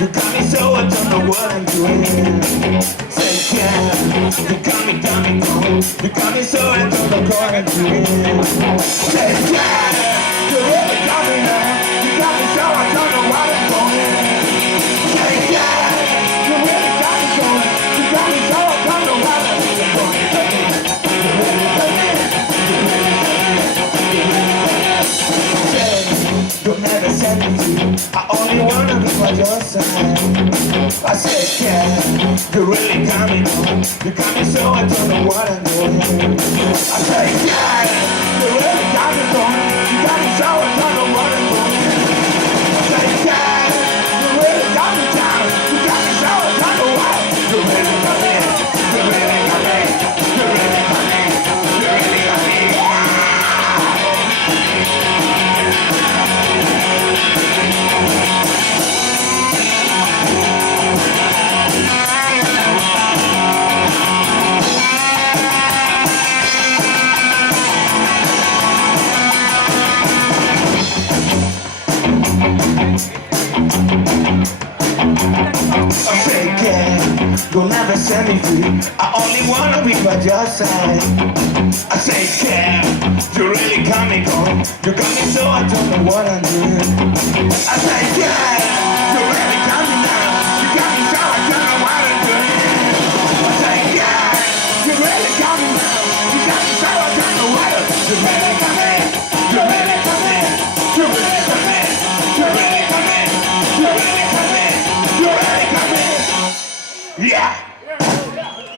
You got me so I don't know what I'm doing. Say yeah, you got me going. You got me so I don't know what I'm doing. Say yeah, you really got me now. You got me so I don't know what I'm doing. Say yeah, you really got me going. You got me so I don't know what I'm doing. You really got me. You'll never set me free. I only wanna be by your side. I said, yeah, you really got me going. You got me so I don't know what I'm doing. I said, yeah, you really got me going. You got me so I don't know what I'm doing. I said, yeah, you really got me down. You got me so I don't know what I'm doing. You really got me. You really got me. You really got me. You really got me. You'll never set me free. I only wanna be by your side. I say, yeah, you really got me going. You got me so I don't know what I'm doing. I say, yeah.